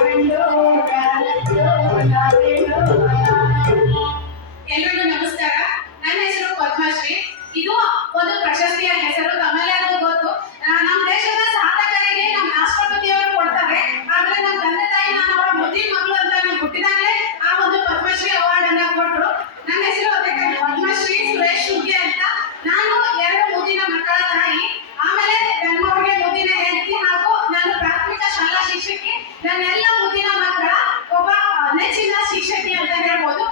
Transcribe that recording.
window. assim que você tem a.